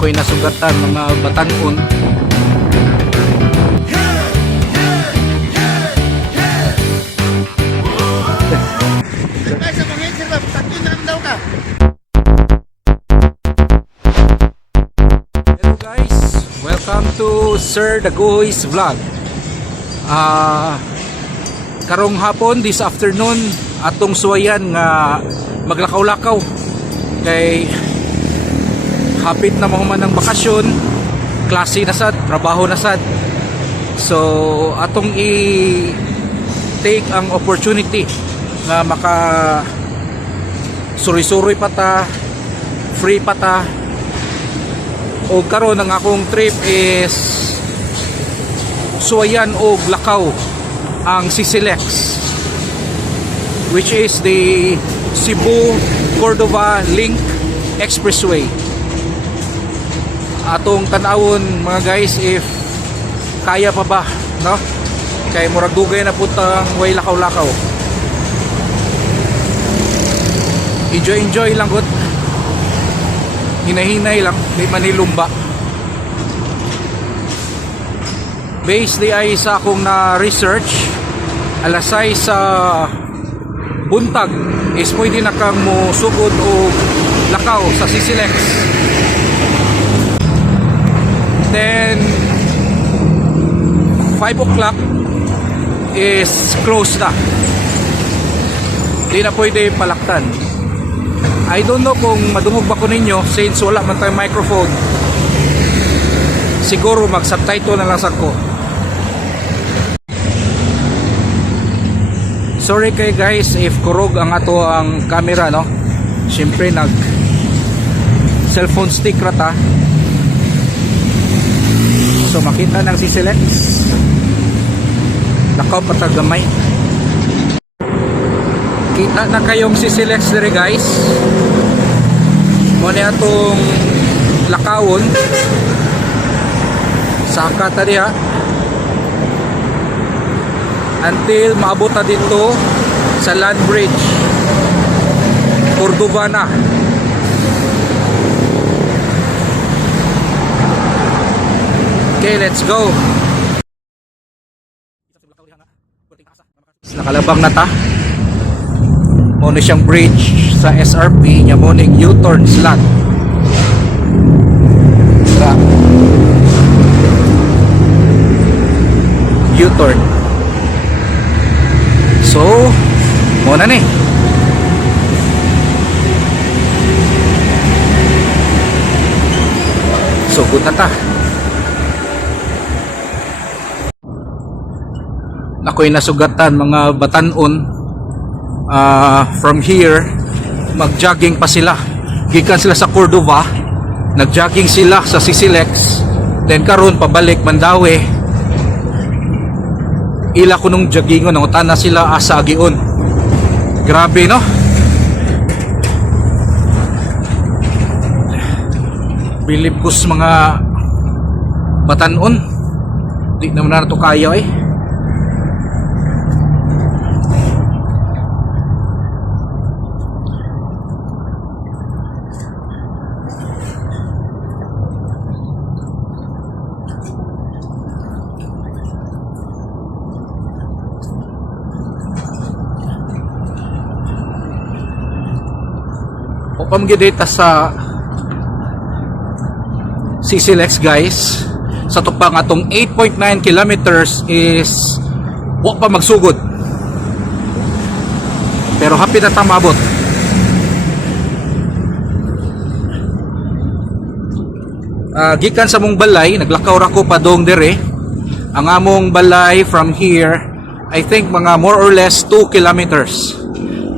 Ako'y nasugatan mga batanon. Hello guys, welcome to Sir Dagoy's vlog. Karong hapon this afternoon atong suwayan nga maglakaw-lakaw kay hapit na mahuman ng bakasyon, klase na sad, trabaho na sad. So atong i-take ang opportunity nga maka suri-suri pa ta, free pa ta. O karon ang akong trip is suwayan og lakaw ang Sisilex, which is the Cebu-Cordova Link Expressway. Atong tanawon mga guys if kaya pa ba, no? Kay murag dugay na putang way lakaw-lakaw. Enjoy lang gud. Hinahinay lang, di manilumba. Based di ay sa akong na research, alasay sa buntag is pwede na kang mo sugod o lakaw sa Sisilex. Then 5 o'clock is closed na. Di na pwede palaktan. I don't know kung madungog ba ko ninyo since wala man tayong microphone. Siguro mag-subtitle na lang sa ko. Sorry kay guys if kurog ang ato ang camera, no? Siyempre nag cellphone stick rata. So makita ng Sisilex. Lakaw patagamay. Kita na kayong Sisilex dire guys. Mo ni atong lakawon. Saka ta diha. Until maabot na dito sa land bridge Cordova na. Okay, let's go. Nakalabang na ta. Muna siyang bridge sa SRP nya morning U-turn slot. U-turn. So, muna ni. So, good na ta. Ako'y nasugatan mga batanon. From here, mag-jogging pa sila. Gikan sila sa Cordova, nag-jogging sila sa Sisilex. Then karon pabalik Mandawi. Ila ko nung joggingon, nangutan na sila asa agion. Grabe, no? Bilib ko sa mga batanon. Di naman na ito kaya eh. Pamgidita sa Sisilex guys, sa tupang atong 8.9 kilometers is wak pa magsugod, pero happy na tamabot. Gikan sa mong balay, naglakaw ra ko pa dong dire. Ang among balay from here, I think mga more or less 2 kilometers.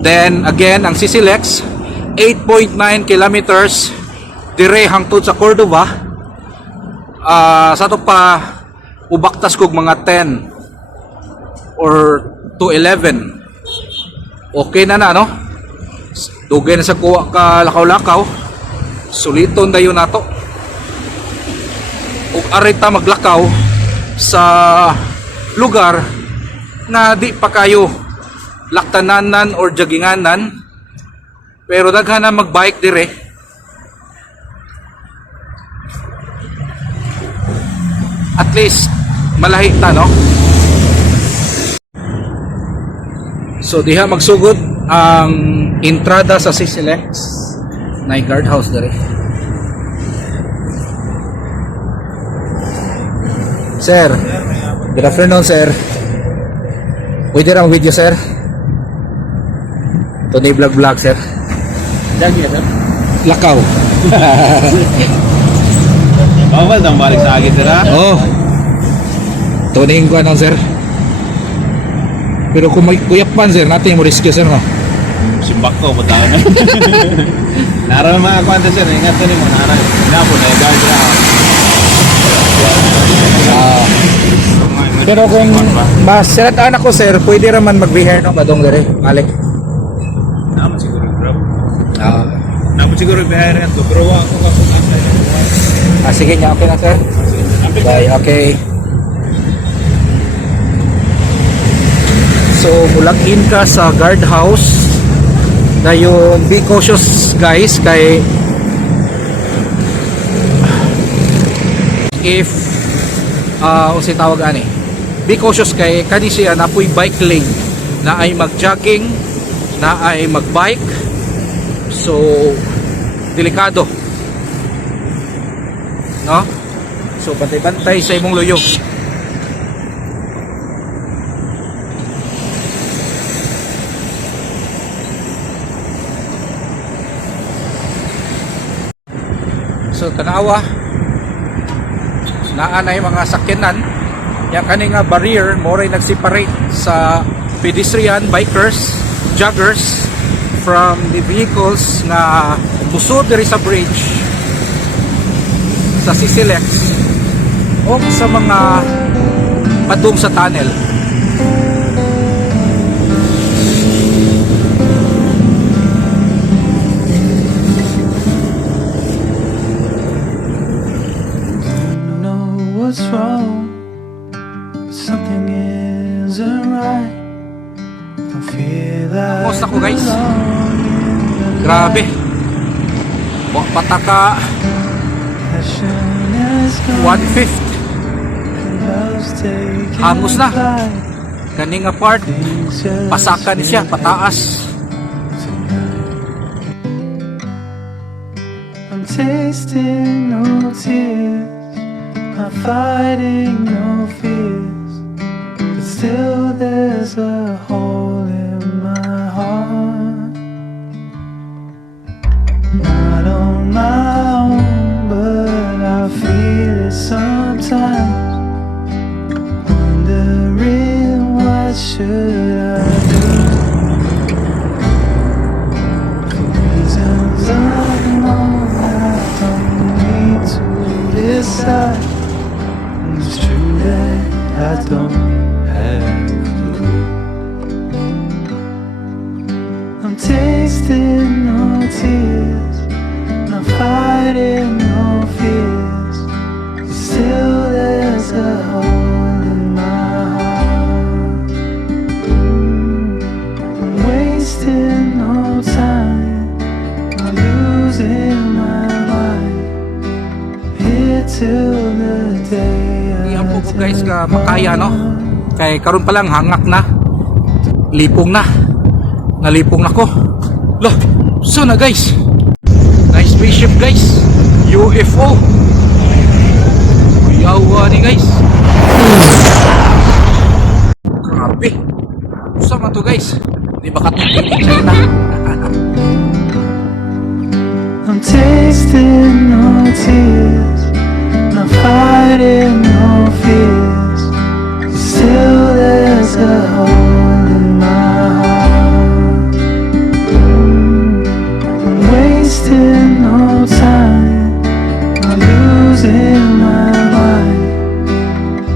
Then again, ang Sisilex 8.9 kilometers dire hangtod sa Cordova. Sa to pa ubaktas kog mga 10 or to 11. Okay na no? Dugay na sa kuha ka lakaw-lakaw. Suliton dayon nato. Ug arita maglakaw sa lugar na di pa kayo laktananan or jogginganan. Pero daghan na magbike dire. at least malahi ta, no? So diha magsugod ang entrada sa Sisilex na guardhouse dere. Sir, good afternoon, sir. Pwede lang video, sir? Tony Vlog, sir. Dagi sir. Lakaw. Bawal nang balik sa agit sir ha? Oh. Tuning ko anong, sir. Pero kung may kuyapan, sir, natin mo rescue, sir, no? Simbak ko, punta na. Nara mga kwanta sir, ingat ka mo. Nara, napo na, guard na. Pero kung masirataan ako, sir, pwede raman mag-behair, no? Badong dere, malik. Naman siguro bro. Ah. Naman siguro bihayan to, pero ako ka kung asa. Sige niya, okay na, sir. Bye, okay. So, mulagin ka sa guardhouse na yung be cautious, guys, kay if unsay tawag ani, be cautious kay kani siya napoy bike lane na ay mag-jogging, na ay mag-bike, so delikado, no? So bantay-bantay sa imong luyo. So tanawa naa na yung mga sakyanan, yung kaning barrier moray nag-separate sa pedestrian, bikers, joggers from the vehicles na busod diri sa bridge sa Sisilex o sa mga padung sa tunnel. What's wrong? Something isn't right. I feel like Kumusta ko, guys? Grabe. Pataka 1/5. Hangos na. Kaning part, pasaka ni siya, pataas. I'm tasting no tears. I'm fighting no fears, but still there's a hole in my heart. Not on my own, but I feel it sometimes. Wondering what should I do, for reasons unknown. I don't need to decide. It's true that I don't have a clue. I'm tasting no tears, not fighting no fears, but still there's a hole in my heart. I'm wasting no time, I'm losing my mind, here till the day. Iyan po ko, guys, ka makaya, no? Kay karon pa lang hangak na. Lipong na. Nalipong na ko. Lah, so na, guys. Nice spaceship, guys. UFO. Yawa ni, guys. Grabe. Sama to, guys. Di ba katipinig na? I'm tasting no tears, not fighting no fears, still there's a hole in my heart. I'm wasting no time, I'm losing my mind,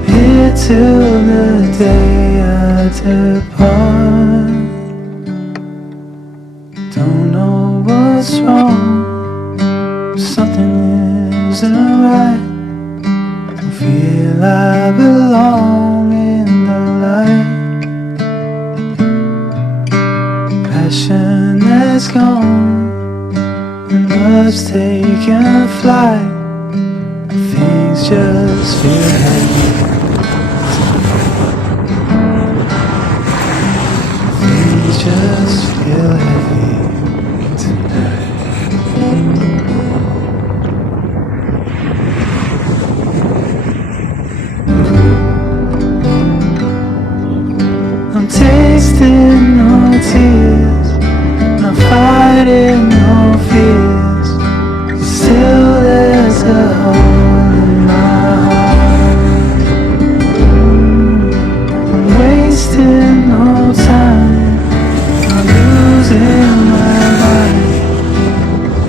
here till the day I depart. Don't know what's wrong, something isn't right. I feel I belong in the light. Passion has gone and love's taken flight. Things just feel heavy. just feel heavy tonight. I'm tasting no tears, not fighting no fears. Still there's a hole in my heart. I'm wasting no time, I'm losing my mind.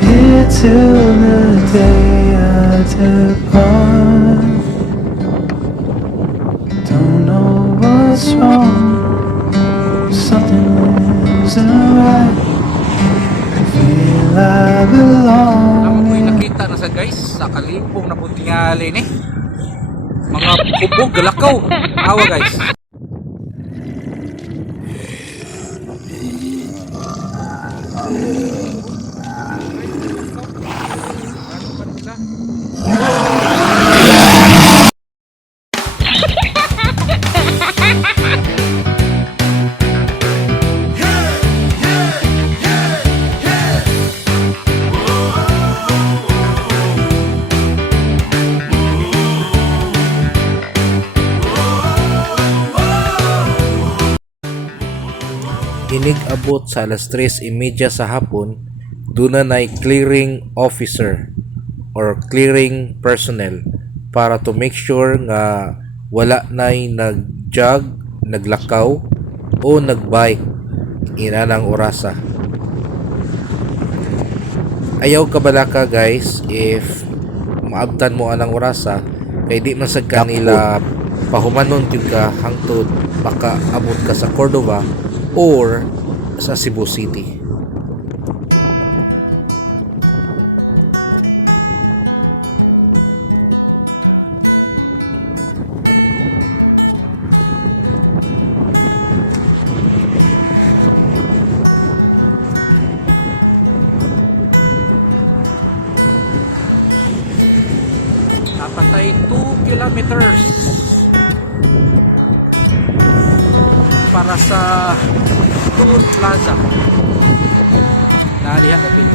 Here till the day I depart. Don't know what's wrong, something isn't right. I feel I belong. Amoy nakita na sa guys sa kalipong na putingali ni. Mga kubog galakaw. Awa guys. Inig abot sa alas 3:30 sa hapon, duna nay clearing officer or clearing personnel para to make sure nga wala nay nagjog, naglakaw o nagbike inanang orasa. Ayaw kabalaka guys if maabtan mo anang orasa kay di man sad kanila pahumanon gyud ka hangtod baka abot ka sa Cordova or sa Cebu City. Napatay 2 kilometers para sa Tool Plaza. Nadiha kapit.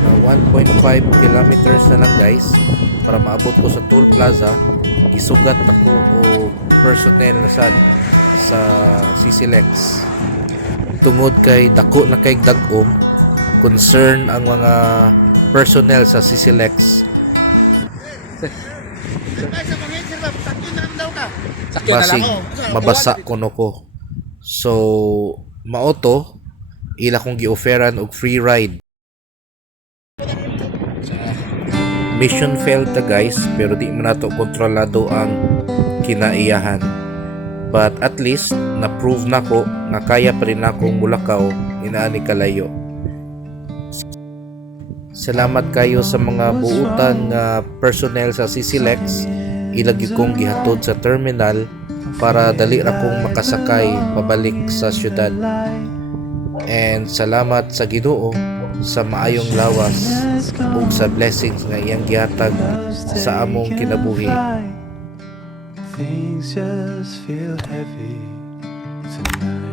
Mga 1.5 kilometers na lang guys para maabot ko sa Toll Plaza. Isugat ako o personnel na sad sa CCLEX tungod kay dako na kay dagom concern ang mga personnel sa CCLEX. Basig mabasa kuno ko. So maoto ila kong gi-offeran og free ride. Mission failed ta guys, pero di man nato kontrolado ang kinaiyahan. But at least na-prove nako nga kaya pa rin akong mulakaw inaani kalayo. Salamat kayo sa mga buutan nga personnel sa CCLEX. Ilagi kong gihatod sa terminal para dali ra kong makasakay pabalik sa syudad. And salamat sa Ginoo sa maayong lawas ug sa blessings nga iyang gihatag sa among kinabuhi. Things just feel heavy tonight.